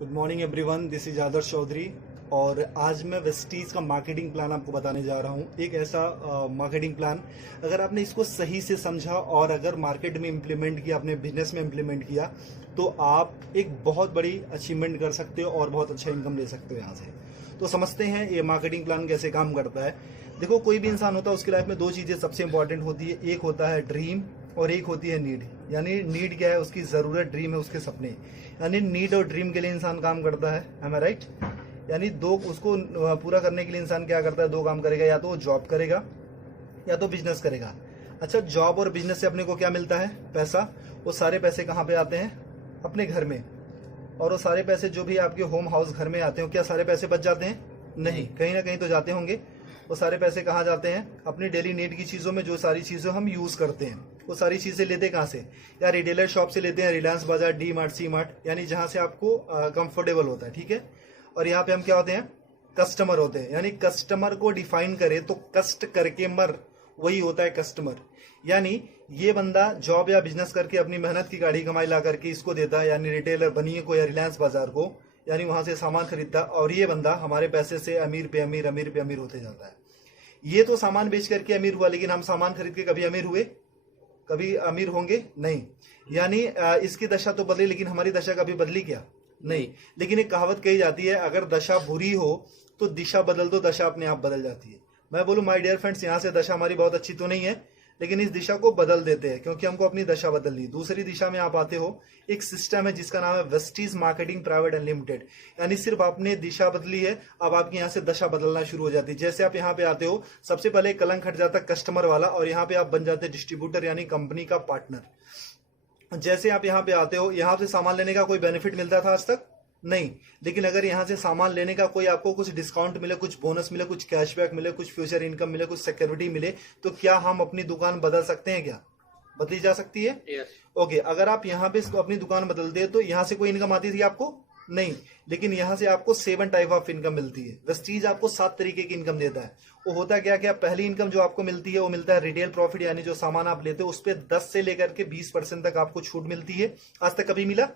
Good morning everyone, this is Adarsh Chaudhary. और आज मैं वेस्टीज का मार्केटिंग प्लान आपको बताने जा रहा हूँ। एक ऐसा मार्केटिंग प्लान, अगर आपने इसको सही से समझा और अगर मार्केट में इम्प्लीमेंट किया, अपने बिजनेस में इम्प्लीमेंट किया, तो आप एक बहुत बड़ी अचीवमेंट कर सकते हो और बहुत अच्छा इनकम ले सकते हो यहाँ से। तो समझते हैं ये मार्केटिंग प्लान कैसे काम करता है। देखो, कोई भी इंसान होता है, उसकी लाइफ में दो चीज़ें सबसे इंपॉर्टेंट होती है। एक होता है ड्रीम और एक होती है नीड। यानी नीड क्या है? उसकी ज़रूरत। ड्रीम है उसके सपने। यानी नीड और ड्रीम के लिए इंसान काम करता है। एम आई राइट? यानी दो, उसको पूरा करने के लिए इंसान क्या करता है? दो काम करेगा, या तो वो जॉब करेगा या तो बिजनेस करेगा। अच्छा, जॉब और बिजनेस से अपने को क्या मिलता है? पैसा। वो सारे पैसे कहाँ पे आते हैं? अपने घर में। और वो सारे पैसे जो भी आपके होम हाउस घर में आते हो, क्या सारे पैसे बच जाते हैं? नहीं, कहीं ना कहीं तो जाते होंगे। वो सारे पैसे कहाँ जाते हैं? अपनी डेली नीड की चीज़ों में। जो सारी चीज़ें हम यूज़ करते हैं, वो सारी चीज़ें लेते कहाँ से? या रिटेलर शॉप से लेते हैं, रिलायंस बाजार, डी मार्ट, सी मार्ट, यानी जहाँ से आपको कंफर्टेबल होता है। ठीक है। और यहाँ पे हम क्या होते हैं? कस्टमर होते हैं। यानी कस्टमर को डिफाइन करें तो कस्ट करके मर, वही होता है कस्टमर। यानी ये बंदा जॉब या बिजनेस करके अपनी मेहनत की गाड़ी कमाई ला करके इसको देता है, यानी रिटेलर बनिए को या रिलायंस बाजार को, यानी वहां से सामान खरीदता, और ये बंदा हमारे पैसे से अमीर पे अमीर, अमीर पे अमीर होते जाता है। ये तो सामान बेच करके अमीर हुआ, लेकिन हम सामान खरीद के कभी अमीर हुए? कभी अमीर होंगे? नहीं। यानी इसकी दशा तो बदली, लेकिन हमारी दशा कभी बदली क्या? नहीं। लेकिन एक कहावत कही जाती है, अगर दशा बुरी हो तो दिशा बदल दो, दशा अपने आप बदल जाती है। मैं बोलूं माय डियर फ्रेंड्स, यहाँ से दशा हमारी बहुत अच्छी तो नहीं है, लेकिन इस दिशा को बदल देते हैं, क्योंकि हमको अपनी दशा बदलनी। दूसरी दिशा में आप आते हो, एक सिस्टम है जिसका नाम है वेस्टीज मार्केटिंग प्राइवेट अनलिमिटेड। यानी सिर्फ आपने दिशा बदली है, अब आपकी यहाँ से दशा बदलना शुरू हो जाती है। जैसे आप यहाँ पे आते हो, सबसे पहले कलंक हट जाता है कस्टमर वाला, और यहाँ पे आप बन जाते हैं डिस्ट्रीब्यूटर, यानी कंपनी का पार्टनर। जैसे आप यहाँ पे आते हो, यहाँ से सामान लेने का कोई बेनिफिट मिलता था आज तक? नहीं। लेकिन अगर यहाँ से सामान लेने का कोई आपको कुछ डिस्काउंट मिले, कुछ बोनस मिले, कुछ कैशबैक मिले, कुछ फ्यूचर इनकम मिले, कुछ सिक्योरिटी मिले, तो क्या हम अपनी दुकान बदल सकते हैं? क्या बदली जा सकती है? ओके। अगर आप यहाँ पे अपनी दुकान बदलते हैं तो यहाँ से कोई इनकम आती थी आपको? नहीं। लेकिन यहाँ से आपको 7 टाइप ऑफ इनकम मिलती है। वेस्टीज आपको 7 तरीके की इनकम देता है। वो होता क्या क्या? पहली इनकम जो आपको मिलती है वो मिलता है रिटेल प्रॉफिट, यानी जो सामान आप लेते हो उस पर 10 से लेकर के 20% तक आपको छूट मिलती है। आज तक कभी मिला?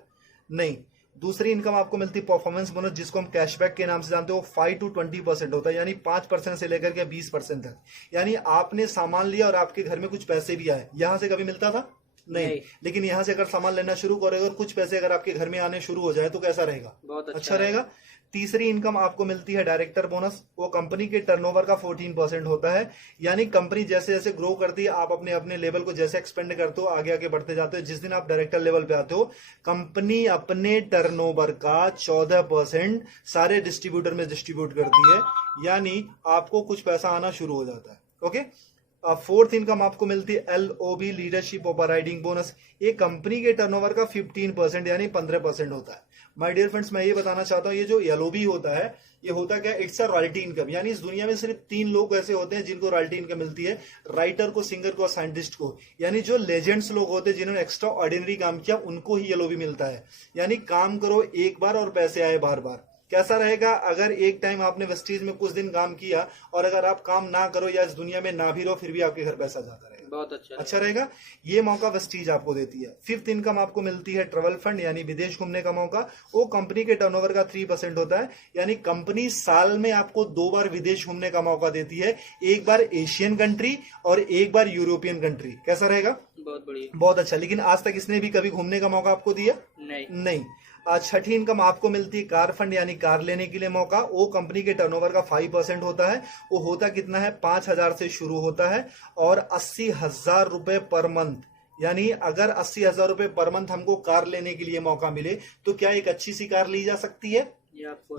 नहीं। दूसरी इनकम आपको मिलती है परफॉर्मेंस बोनस, जिसको हम कैशबैक के नाम से जानते हो। 5 to 20% होता है, यानी 5% से लेकर के 20% तक। यानी आपने सामान लिया और आपके घर में कुछ पैसे भी आए, यहां से कभी मिलता था? नहीं। लेकिन यहाँ से अगर सामान लेना शुरू करो, अगर कुछ पैसे अगर आपके घर में आने शुरू हो जाए तो कैसा रहेगा? बहुत अच्छा रहेगा। तीसरी इनकम आपको मिलती है डायरेक्टर बोनस। वो कंपनी के टर्नओवर का 14% होता है। यानी कंपनी जैसे जैसे ग्रो करती है, आप अपने अपने लेवल को जैसे एक्सपेंड करते हो, आगे आगे बढ़ते जाते हो, जिस दिन आप डायरेक्टर लेवल पे आते हो, कंपनी अपने टर्नओवर का 14% सारे डिस्ट्रीब्यूटर में डिस्ट्रीब्यूट करती है। यानी आपको कुछ पैसा आना शुरू हो जाता है। ओके। फोर्थ इनकम आपको मिलती है LOB, leadership over riding bonus. ये कंपनी के टर्नओवर का 15% यानी 15% होता है। माय डियर फ्रेंड्स, मैं ये बताना चाहता हूँ, ये जो LOB होता है, ये होता क्या? It's a royalty income. यानी इस दुनिया में सिर्फ 3 लोग ऐसे होते हैं जिनको रॉयल्टी इनकम मिलती है, राइटर को, सिंगर को और साइंटिस्ट को। यानी जो लेजेंड्स लोग होते हैं, जिन्होंने एक्स्ट्रा ऑर्डिनरी काम किया, उनको ही LOB मिलता है। यानी काम करो एक बार और पैसे आए बार बार। कैसा रहेगा? अगर एक टाइम आपने वेस्टीज में कुछ दिन काम किया और अगर आप काम ना करो या इस दुनिया में ना भी रहो, फिर भी आपके घर पैसा जाता रहेगा। बहुत अच्छा रहेगा। ये मौका वेस्टीज आपको देती है। फिफ्थ इनकम आपको मिलती है ट्रेवल फंड, यानी विदेश घूमने का मौका। वो कंपनी के टर्नओवर का 3% होता है। यानी कंपनी साल में आपको 2 बार विदेश घूमने का मौका देती है, एक बार एशियन कंट्री और एक बार यूरोपियन कंट्री। कैसा रहेगा? बहुत बढ़िया, बहुत अच्छा। लेकिन आज तक इसने भी कभी घूमने का मौका आपको दिया? नहीं। छठी इनकम आपको मिलती है कार फंड, यानी कार लेने के लिए मौका। वो कंपनी के टर्नओवर का 5% होता है। वो होता कितना है? 5,000 से शुरू होता है और 80,000 रुपए पर मंथ। यानी अगर 80,000 रुपए पर मंथ हमको कार लेने के लिए मौका मिले, तो क्या एक अच्छी सी कार ली जा सकती है?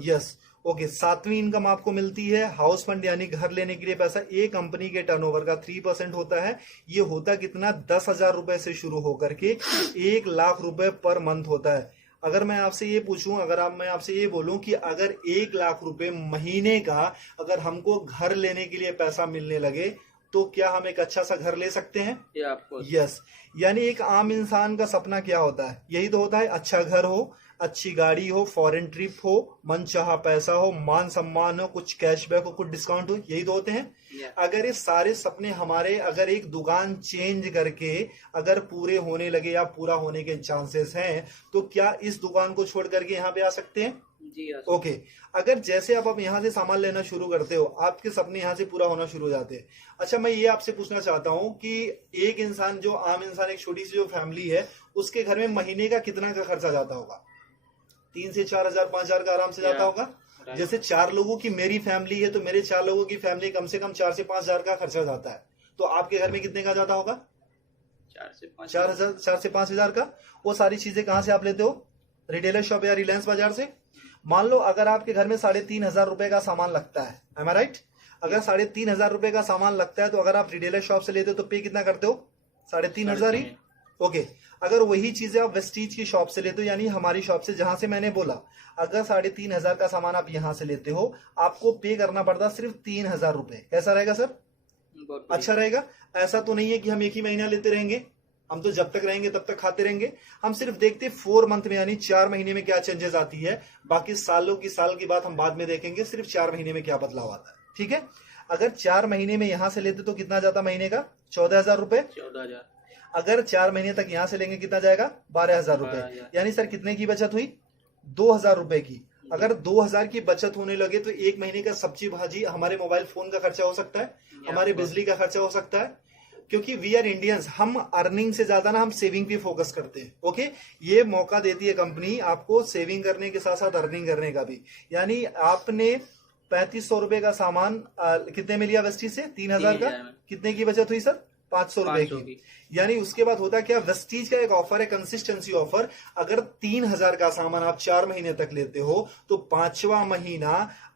यस। ओके। सातवीं इनकम आपको मिलती है हाउस फंड, यानी घर लेने के लिए पैसा। ये कंपनी के टर्नओवर का 3% होता है। ये होता कितना? 10,000 रुपए से शुरू होकर के 1 लाख रुपए पर मंथ होता है। अगर मैं आपसे ये पूछूं, मैं आपसे ये बोलूं कि अगर 1 लाख रुपए महीने का अगर हमको घर लेने के लिए पैसा मिलने लगे, तो क्या हम एक अच्छा सा घर ले सकते हैं? यस। यानी एक आम इंसान का सपना क्या होता है? यही तो होता है, अच्छा घर हो, अच्छी गाड़ी हो, फॉरेन ट्रिप हो, मनचाहा पैसा हो, मान सम्मान हो, कुछ कैशबैक हो, कुछ डिस्काउंट हो, यही तो होते हैं। अगर ये सारे सपने हमारे अगर एक दुकान चेंज करके अगर पूरे होने लगे या पूरा होने के चांसेस हैं, तो क्या इस दुकान को छोड़ करके यहाँ पे आ सकते हैं? जी। ओके। अगर जैसे आप यहाँ से सामान लेना शुरू करते हो, आपके सपने यहाँ से पूरा होना शुरू हो जाते हैं। अच्छा, मैं ये आपसे पूछना चाहता हूँ कि एक इंसान, जो आम इंसान, एक छोटी सी जो फैमिली है, उसके घर में महीने का कितना का खर्चा जाता होगा? 3 से 4 हजार, 5 हजार का आराम से जाता होगा। जैसे 4 लोगों की मेरी फैमिली है, तो मेरे 4 लोगों की फैमिली कम से कम 4 से 5 हजार का खर्चा जाता है। तो आपके घर में कितने का जाता होगा? 4 से 5 हजार का। वो सारी चीजें कहाँ से आप लेते हो? रिटेलर शॉप या रिलायंस बाजार से। मान लो अगर आपके घर में 3,500 रुपए का सामान लगता है, एम आई राइट? अगर 3,500 रुपए का सामान लगता है, तो अगर आप रिटेलर शॉप से लेते हो तो पे कितना करते हो? 3,500 ही। ओके। अगर वही चीजें आप वेस्टीज की शॉप से लेते हो, यानी हमारी शॉप से, जहां से मैंने बोला, अगर 3,500 का सामान आप यहां से लेते हो, आपको पे करना पड़ता सिर्फ 3,000 रुपए। कैसा रहेगा सर? अच्छा रहेगा। ऐसा तो नहीं है कि हम एक ही महीना लेते रहेंगे, हम तो जब तक रहेंगे तब तक खाते रहेंगे। हम सिर्फ देखते 4 मंथ में, यानी 4 महीने में क्या चेंजेस आती है। बाकी सालों की साल की बात हम बाद में देखेंगे, सिर्फ 4 महीने में क्या बदलाव आता है। ठीक है। अगर 4 महीने में यहां से लेते तो कितना जाता महीने का? 14,000 रुपए। 14,000। अगर 4 महीने तक यहां से लेंगे कितना जाएगा? 12,000 रुपए। यानी सर कितने की बचत हुई? 2,000 रुपए की। अगर 2,000 की बचत होने लगे तो एक महीने का सब्जी भाजी, हमारे मोबाइल फोन का खर्चा हो सकता है, हमारे बिजली का खर्चा हो सकता है। क्योंकि वी आर इंडियंस, हम अर्निंग से ज्यादा ना हम सेविंग पे फोकस करते हैं। ओके। ये मौका देती है कंपनी आपको सेविंग करने के साथ साथ अर्निंग करने का भी। यानी आपने 3,500 रुपए का सामान कितने में लिया वेस्टीज से? 3,000 का। कितने की बचत हुई सर? 500 रुपए की। यानी उसके बाद होता क्या, वेस्टीज का एक ऑफर है, कंसिस्टेंसी ऑफर। अगर 3,000 का सामान आप 4 महीने तक लेते हो, तो 5वां महीना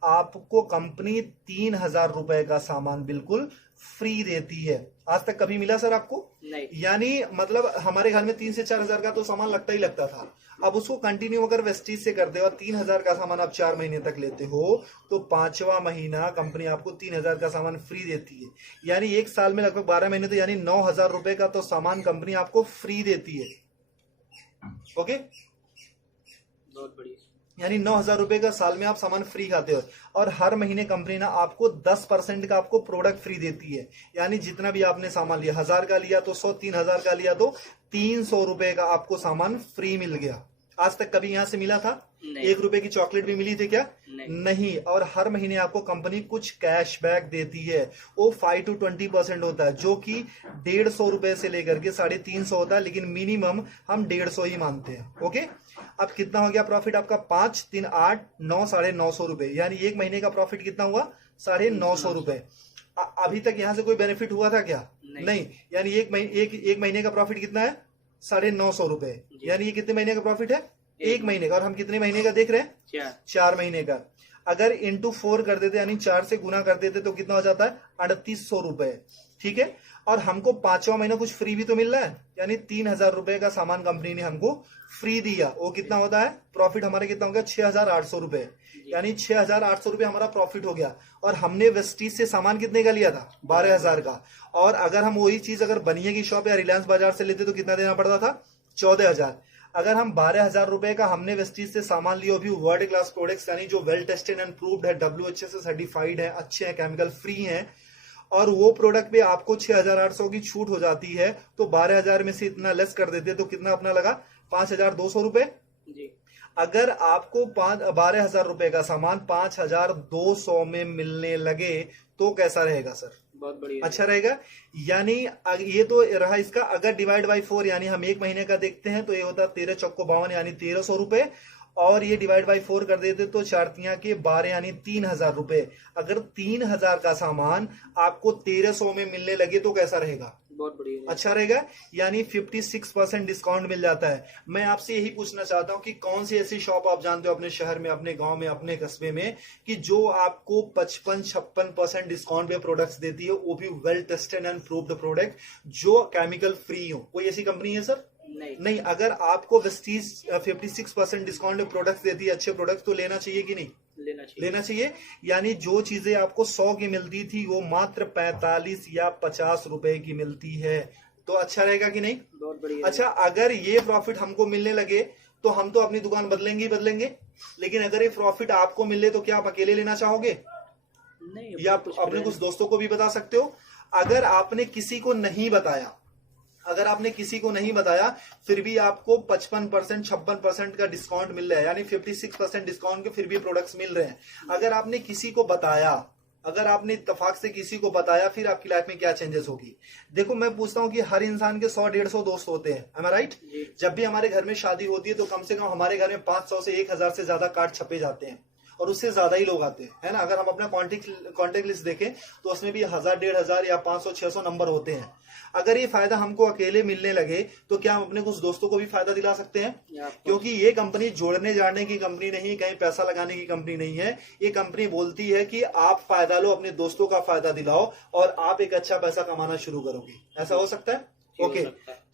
आपको कंपनी 3,000 रुपए का सामान बिल्कुल फ्री देती है। आज तक कभी मिला सर आपको? नहीं। यानी मतलब हमारे घर में 3 से 4 हजार का तो सामान लगता ही लगता था। अब उसको कंटिन्यू अगर वेस्टीज से करते हो और 3,000 का सामान आप 4 महीने तक लेते हो, तो 5वां महीना कंपनी आपको 3,000 का सामान फ्री देती है। यानी एक साल में लगभग 12 महीने, तो यानी 9,000 रुपए का तो सामान कंपनी आपको फ्री देती है। ओके। बहुत बढ़िया। यानी 9,000 रुपए का साल में आप सामान फ्री खाते हो। और हर महीने कंपनी ना आपको 10% का आपको प्रोडक्ट फ्री देती है। यानी जितना भी आपने सामान लिया, 1,000 का लिया तो 100, 3,000 का लिया तो 300 रुपए का आपको सामान फ्री मिल गया। आज तक कभी यहां से मिला था? 1 रुपए की चॉकलेट भी मिली थी क्या? नहीं। और हर महीने आपको कंपनी कुछ कैशबैक देती है, वो 5 to 20% होता है, जो कि 150 रुपए से लेकर के 350 होता है, लेकिन मिनिमम हम 150 ही मानते हैं। ओके। अब कितना हो गया प्रॉफिट आपका? 5, 3, 8, 9, 950 रुपए। यानी एक महीने का प्रॉफिट कितना हुआ? 950 रुपए। अभी तक यहां से कोई बेनिफिट हुआ था क्या? नहीं। यानी एक महीने का प्रॉफिट कितना है? 950 रुपए। यानी ये कितने महीने का प्रॉफिट है? एक महीने का। और हम कितने महीने का देख रहे हैं? 4 महीने का। अगर इंटू 4 कर देते, यानी 4 से गुना कर देते, तो कितना हो जाता है? 3,800 रुपए। ठीक है। और हमको 5वां महीना कुछ फ्री भी तो मिल रहा है, यानी 3,000 रुपए का सामान कंपनी ने हमको फ्री दिया। वो कितना होता है? प्रॉफिट हमारे कितना हो गया? 6,800 रुपए। यानी 6,800 रुपए हमारा प्रॉफिट हो गया। और हमने वेस्टीज से सामान कितने का लिया था? 12,000 का। और अगर हम वही चीज अगर बनिए की शॉप या रिलायंस बाजार से लेते तो कितना देना पड़ता था? 14,000। अगर हम 12,000 रुपए का हमने वेस्टीज से सामान लिया, भी वर्ल्ड क्लास प्रोडक्ट्स, यानी जो वेल टेस्टेड एंड प्रूव्ड है, WHA से सर्टिफाइड है, अच्छे हैं, केमिकल फ्री हैं, और वो प्रोडक्ट पे आपको 6,800 की छूट हो जाती है, तो 12,000 में से इतना लेस कर देते तो कितना अपना लगा? 5,200 रुपए। अगर आपको 12,000 रुपए का सामान 5,200 में मिलने लगे तो कैसा रहेगा सर? बहुत बढ़िया। अच्छा रहेगा। यानी ये तो रहा इसका। अगर डिवाइड बाई 4, यानी हम एक महीने का देखते हैं, तो ये होता है 13 चौको 52, यानी 1,300 रुपए। और ये डिवाइड बाई 4 कर देते तो 4 के 12, यानी 3,000 रुपए। अगर 3,000 का सामान आपको 1,300 में मिलने लगे तो कैसा रहेगा? बहुत बढ़िया। अच्छा रहेगा। यानी 56% डिस्काउंट मिल जाता है। मैं आपसे यही पूछना चाहता हूं कि कौन सी ऐसी शॉप आप जानते हो अपने शहर में, अपने गांव में, अपने कस्बे में, कि जो आपको 55-56% डिस्काउंट पे प्रोडक्ट्स देती है, वो भी well tested and proved product, जो केमिकल फ्री हो? कोई ऐसी कंपनी है सर? नहीं, अगर आपको वेस्टीज 56% डिस्काउंट में प्रोडक्ट्स देती है, अच्छे प्रोडक्ट्स, तो लेना चाहिए कि नहीं? लेना चाहिए। यानी जो चीजें आपको 100 की मिलती थी वो मात्र 45 या 50 रुपए की मिलती है, तो अच्छा रहेगा कि नहीं? बहुत बढ़िया। अच्छा, अगर ये प्रॉफिट हमको मिलने लगे तो हम तो अपनी दुकान बदलेंगे ही बदलेंगे, लेकिन अगर ये प्रॉफिट आपको मिले तो क्या आप अकेले लेना चाहोगे? नहीं, या आप अपने कुछ दोस्तों को भी बता सकते हो। अगर आपने किसी को नहीं बताया, फिर भी आपको 55% 56% का डिस्काउंट मिल रहा है, यानी 56% डिस्काउंट के फिर भी प्रोडक्ट्स मिल रहे हैं। अगर आपने किसी को बताया, अगर आपने इत्तेफाक से किसी को बताया, फिर आपकी लाइफ में क्या चेंजेस होगी? देखो, मैं पूछता हूं कि हर इंसान के 100-150 दोस्त होते हैं, am I right? जब भी हमारे घर में शादी होती है तो कम से कम हमारे घर में 500 से 1000 से ज्यादा कार्ड छपे जाते हैं, और उससे ज्यादा ही लोग आते हैं, है ना? अगर हम अपना कॉन्टेक्ट लिस्ट देखें तो उसमें भी 1000, 1500 या 500-600 नंबर होते हैं। अगर ये फायदा हमको अकेले मिलने लगे तो क्या हम अपने कुछ दोस्तों को भी फायदा दिला सकते हैं? क्योंकि ये कंपनी जोड़ने जाने की कंपनी नहीं, कहीं पैसा लगाने की कंपनी नहीं है। ये कंपनी बोलती है कि आप फायदा लो, अपने दोस्तों का फायदा दिलाओ, और आप एक अच्छा पैसा कमाना शुरू करोगे। ऐसा हो सकता है? ओके।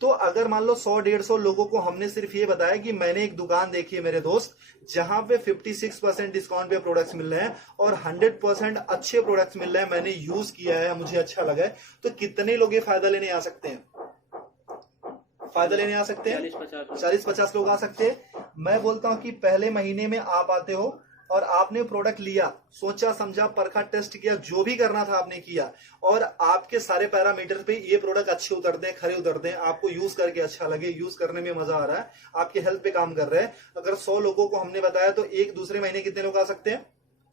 तो अगर मान लो 100-150 लोगों को हमने सिर्फ ये बताया कि मैंने एक दुकान देखी है मेरे दोस्त, जहां पे 56% डिस्काउंट पे प्रोडक्ट्स मिल रहे हैं और 100% अच्छे प्रोडक्ट्स मिल रहे हैं, मैंने यूज किया है, मुझे अच्छा लगा है, तो कितने लोग ये फायदा लेने आ सकते हैं? 40-50 लोग आ सकते हैं। मैं बोलता हूं कि पहले महीने में आप आते हो और आपने प्रोडक्ट लिया, सोचा समझा, परखा, टेस्ट किया, जो भी करना था आपने किया, और आपके सारे पैरामीटर पे ये प्रोडक्ट अच्छे उतरते हैं, खरे उतरते हैं, आपको यूज करके अच्छा लगे, यूज करने में मजा आ रहा है, आपके हेल्थ पे काम कर रहे हैं। अगर 100 लोगों को हमने बताया तो एक दूसरे महीने कितने लोग आ सकते हैं?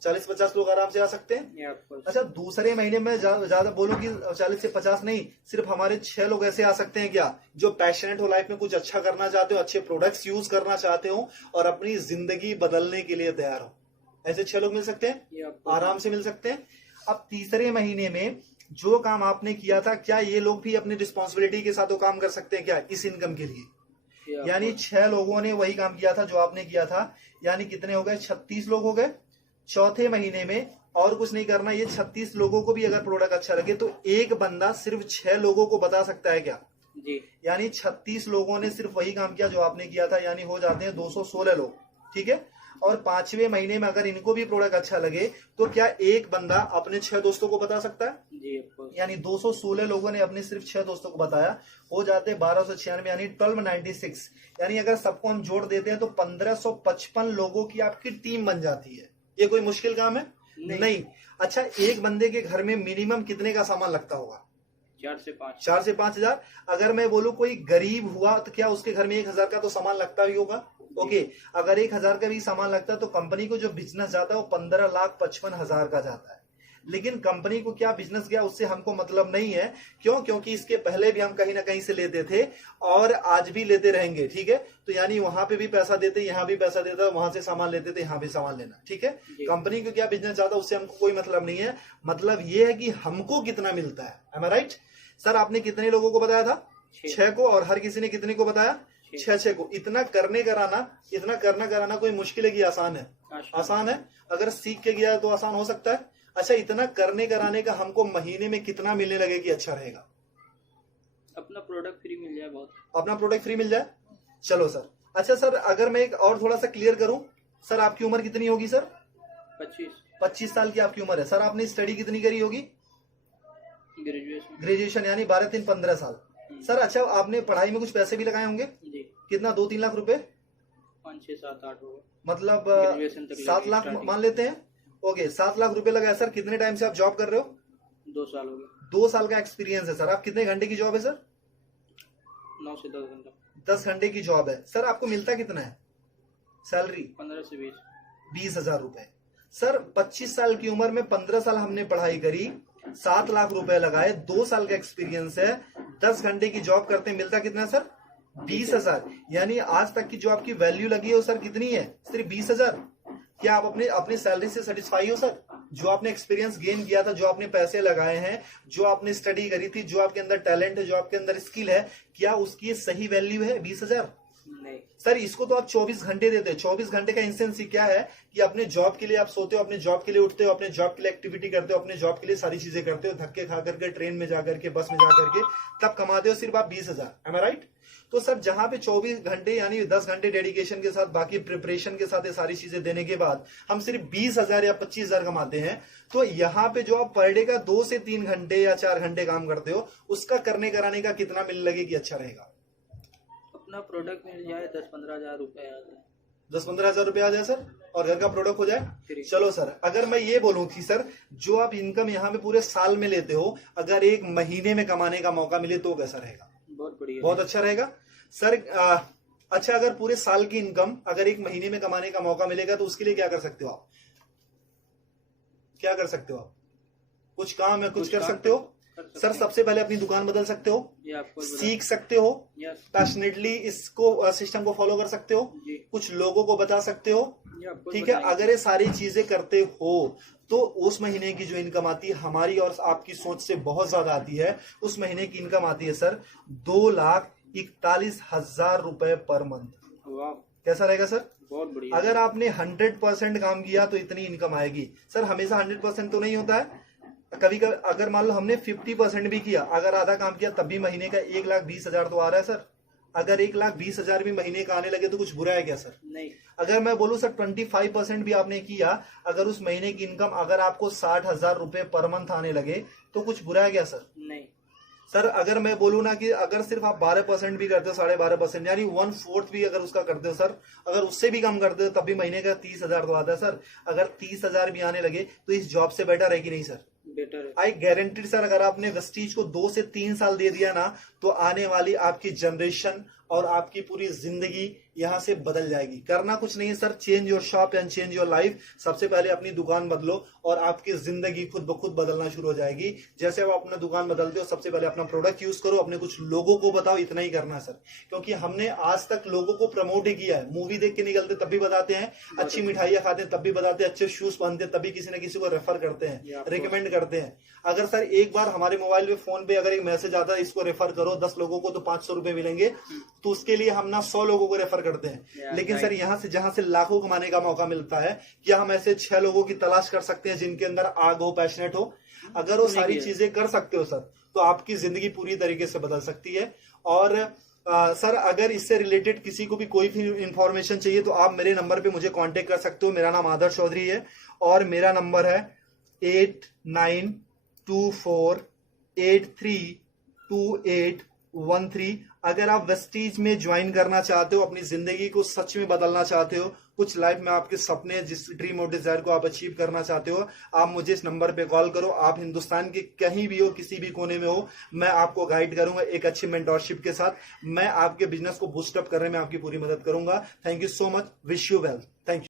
40-50 लोग आराम से आ सकते हैं। अच्छा, दूसरे महीने में ज्यादा बोलूं कि 40 से 50 नहीं, सिर्फ हमारे 6 लोग ऐसे आ सकते हैं क्या, जो पैशनेट हो, लाइफ में कुछ अच्छा करना चाहते हो, अच्छे प्रोडक्ट्स यूज करना चाहते हो और अपनी जिंदगी बदलने के लिए तैयार हो। ऐसे 6 लोग मिल सकते हैं, आराम से मिल सकते हैं। अब तीसरे महीने में जो काम आपने किया था, क्या ये लोग भी अपनी रिस्पॉन्सिबिलिटी के साथ वो काम कर सकते हैं क्या इस इनकम के लिए? यानी 6 लोगों ने वही काम किया था जो आपने किया था, यानी कितने हो गए? 36 लोग हो गए। चौथे महीने में और कुछ नहीं करना, ये 36 लोगों को भी अगर प्रोडक्ट अच्छा लगे तो एक बंदा सिर्फ 6 लोगों को बता सकता है क्या? जी। यानी 36 लोगों ने सिर्फ वही काम किया जो आपने किया था, यानी हो जाते हैं 216 लोग, ठीक है। और 5वें महीने में अगर इनको भी प्रोडक्ट अच्छा लगे तो क्या एक बंदा अपने 6 दोस्तों को बता सकता है? जी, यानी 216 लोगों ने अपने सिर्फ 6 दोस्तों को बताया, हो जाते 1296, यानी 1296। यानी अगर सबको हम जोड़ देते हैं तो 1555 लोगों की आपकी टीम बन जाती है। ये कोई मुश्किल काम है? नहीं। अच्छा, एक बंदे के घर में मिनिमम कितने का सामान लगता होगा? 4 से 5 हजार। अगर मैं बोलूं कोई गरीब हुआ तो क्या उसके घर में 1000 का तो सामान लगता ही होगा? ओके। अगर 1000 का भी सामान लगता है तो कंपनी को जो बिजनेस जाता है वो 15,55,000 का जाता है। लेकिन कंपनी को क्या बिजनेस गया उससे हमको मतलब नहीं है। क्यों? क्योंकि इसके पहले भी हम कहीं ना कहीं से लेते थे और आज भी लेते रहेंगे, ठीक है। तो यानी वहां पे भी पैसा देते, यहाँ भी पैसा देता, वहां से सामान लेते थे, यहाँ भी सामान लेना, ठीक है। कंपनी को क्या बिजनेस जाता है उससे हमको कोई मतलब नहीं है। मतलब ये है कि हमको कितना मिलता है। एम आई राइट? सर, आपने कितने लोगों को बताया था? 6 को। और हर किसी ने कितने को बताया? 6 को। इतना करना कराना कोई मुश्किल है कि आसान है? आसान है। अगर सीख के गया तो आसान हो सकता है। अच्छा, इतना करने कराने का हमको महीने में कितना मिलने लगे कि अच्छा रहेगा? अपना प्रोडक्ट फ्री मिल जाए, बहुत। अपना प्रोडक्ट फ्री मिल जाए, चलो सर। अच्छा सर, अगर मैं एक और थोड़ा सा क्लियर करूं, सर आपकी उम्र कितनी होगी सर? 25 साल की आपकी उम्र है। सर आपने स्टडी कितनी करी होगी? ग्रेजुएशन, यानी 12-3 15 साल। सर अच्छा, आपने पढ़ाई में कुछ पैसे भी लगाए होंगे? जी। कितना? 2-3 लाख रुपए? 5, 6, 7, 8 होगा। मतलब 7 लाख मान लेते हैं। ओके, 7 लाख रुपए लगाए। सर कितने टाइम से आप जॉब कर रहे हो? 2 साल हो गए। 2 साल का एक्सपीरियंस है सर। आप कितने घंटे की जॉब है सर? 9 से 10 घंटा। 10 घंटे की जॉब है। सर आपको मिलता कितना है सैलरी? 15 से 20 हजार रुपए। सर 25 साल की उम्र में 15 साल हमने पढ़ाई करी, 7 लाख रुपए लगाए, 2 साल का एक्सपीरियंस है, 10 घंटे की जॉब करते, मिलता कितना है सर? 20 हजार। यानी आज तक की जो आपकी वैल्यू लगी है वो सर कितनी है? सिर्फ 20 हजार। क्या आप अपनी सैलरी से सेटिस्फाई हो सर? जो आपने एक्सपीरियंस गेन किया था, जो आपने पैसे लगाए हैं, जो आपने स्टडी करी थी, जो आपके अंदर टैलेंट है, जो आपके अंदर स्किल है, क्या उसकी सही वैल्यू है 20 हजार? नहीं सर, इसको तो आप 24 घंटे देते हो। 24 घंटे का इंसेंस क्या है कि अपने जॉब के लिए आप सोते हो, अपने जॉब के लिए उठते हो, अपने जॉब के लिए एक्टिविटी करते हो, अपने जॉब के लिए सारी चीजें करते हो, धक्के खा करके, ट्रेन में जाकर के, बस में जाकर के, तब कमाते हो सिर्फ आप 20 हजार। एम आई राइट? तो सर जहां पे 24 घंटे यानी 10 घंटे डेडिकेशन के साथ बाकी प्रिपरेशन के साथ ये सारी चीजें देने के बाद हम सिर्फ 20,000 या 25,000 कमाते हैं, तो यहाँ पे जो आप पर डे का 2 से 3 घंटे या 4 घंटे काम करते हो, उसका करने कराने का कितना मिल लगे कि अच्छा रहेगा? अपना प्रोडक्ट मिल जाए 10-15 हजार रुपए आ जाए। 10-15 हजार रुपए आ जाए सर, और घर का प्रोडक्ट हो जाए। चलो सर, अगर मैं ये बोलूं कि सर जो आप इनकम यहाँ पे पूरे साल में लेते हो, अगर एक महीने में कमाने का मौका मिले तो कैसा रहेगा? बहुत बढ़िया, बहुत अच्छा रहेगा सर। अच्छा, अगर पूरे साल की इनकम अगर एक महीने में कमाने का मौका मिलेगा तो उसके लिए क्या कर सकते हो आप? क्या कर सकते हो आप? कुछ काम है, कुछ कर सकते हो सर। सबसे पहले अपनी दुकान बदल सकते हो, सीख सकते हो, पैशनेटली इसको सिस्टम को फॉलो कर सकते हो, कुछ लोगों को बता सकते हो, ठीक है। अगर ये सारी चीजें करते हो तो उस महीने की जो इनकम आती है हमारी और आपकी सोच से बहुत ज्यादा आती है। उस महीने की इनकम आती है सर 2,41,000 रुपए पर मंथ। वाह, कैसा रहेगा सर? बहुत बढ़िया। अगर आपने 100% काम किया तो इतनी इनकम आएगी सर। हमेशा 100% तो नहीं होता है, कभी कभी अगर मान लो हमने 50% भी किया, अगर आधा काम किया तब भी महीने का 1,20,000 तो आ रहा है सर। अगर 1,20,000 भी महीने का आने लगे तो कुछ बुरा है क्या सर? नहीं। अगर मैं बोलूं सर 25% भी आपने किया, अगर उस महीने की इनकम अगर आपको 60,000 रुपए पर मंथ आने लगे तो कुछ बुरा है क्या सर? नहीं सर अगर मैं बोलूं ना कि अगर सिर्फ आप 12% भी करते हो, 12.5% यानी 1/4 भी अगर उसका करते हो सर, अगर उससे भी कम करते हो तब भी महीने का 30,000 तो आता है सर। अगर 30,000 भी आने लगे तो इस जॉब से बेटर है कि नहीं सर? बेटर है। आई गारंटीड सर, अगर आपने वेस्टीज को 2 से 3 साल दे दिया ना तो आने वाली आपकी जनरेशन और आपकी पूरी जिंदगी यहां से बदल जाएगी। करना कुछ नहीं है sir, change your shop and change your life. सबसे पहले अपनी दुकान बदलो और आपकी जिंदगी खुद ब खुद बदलना शुरू हो जाएगी। जैसे आप अपना दुकान बदलते हो, सबसे पहले अपना प्रोडक्ट यूज करो, अपने कुछ लोगों को बताओ, इतना ही करना है सर। क्योंकि हमने आज तक लोगों को प्रमोट ही किया है। मूवी देख के निकलते तब भी बताते हैं, अच्छी मिठाइयां खाते हैं तब भी बताते हैं, अच्छे शूज पहनते हैं तभी किसी न किसी को रेफर करते हैं, रिकमेंड करते हैं। अगर सर एक बार हमारे मोबाइल पे फोन पे अगर एक मैसेज आता है इसको रेफर करो 10 लोगों को तो 500 रुपए मिलेंगे, तो उसके लिए हम ना 100 लोगों को रेफर करते हैं। लेकिन सर यहाँ से जहां से लाखों कमाने का मौका मिलता है, क्या हम ऐसे 6 लोगों की तलाश कर सकते हैं जिनके अंदर आग हो, पैशनेट हो? अगर वो सारी चीजें कर सकते हो सर तो आपकी जिंदगी पूरी तरीके से बदल सकती है। और सर अगर इससे रिलेटेड किसी को भी कोई भी इंफॉर्मेशन चाहिए तो आप मेरे नंबर पे मुझे कांटेक्ट कर सकते हो। मेरा नाम आदर्श चौधरी है और मेरा नंबर है 8924832813। अगर आप वेस्टीज में ज्वाइन करना चाहते हो, अपनी जिंदगी को सच में बदलना चाहते हो, कुछ लाइफ में आपके सपने, जिस ड्रीम और डिजायर को आप अचीव करना चाहते हो, आप मुझे इस नंबर पे कॉल करो। आप हिंदुस्तान के कहीं भी हो, किसी भी कोने में हो, मैं आपको गाइड करूंगा एक अच्छी मेंटोरशिप के साथ। मैं आपके बिजनेस को बूस्टअप करने में आपकी पूरी मदद करूंगा। Thank you so much, wish you well, thank you.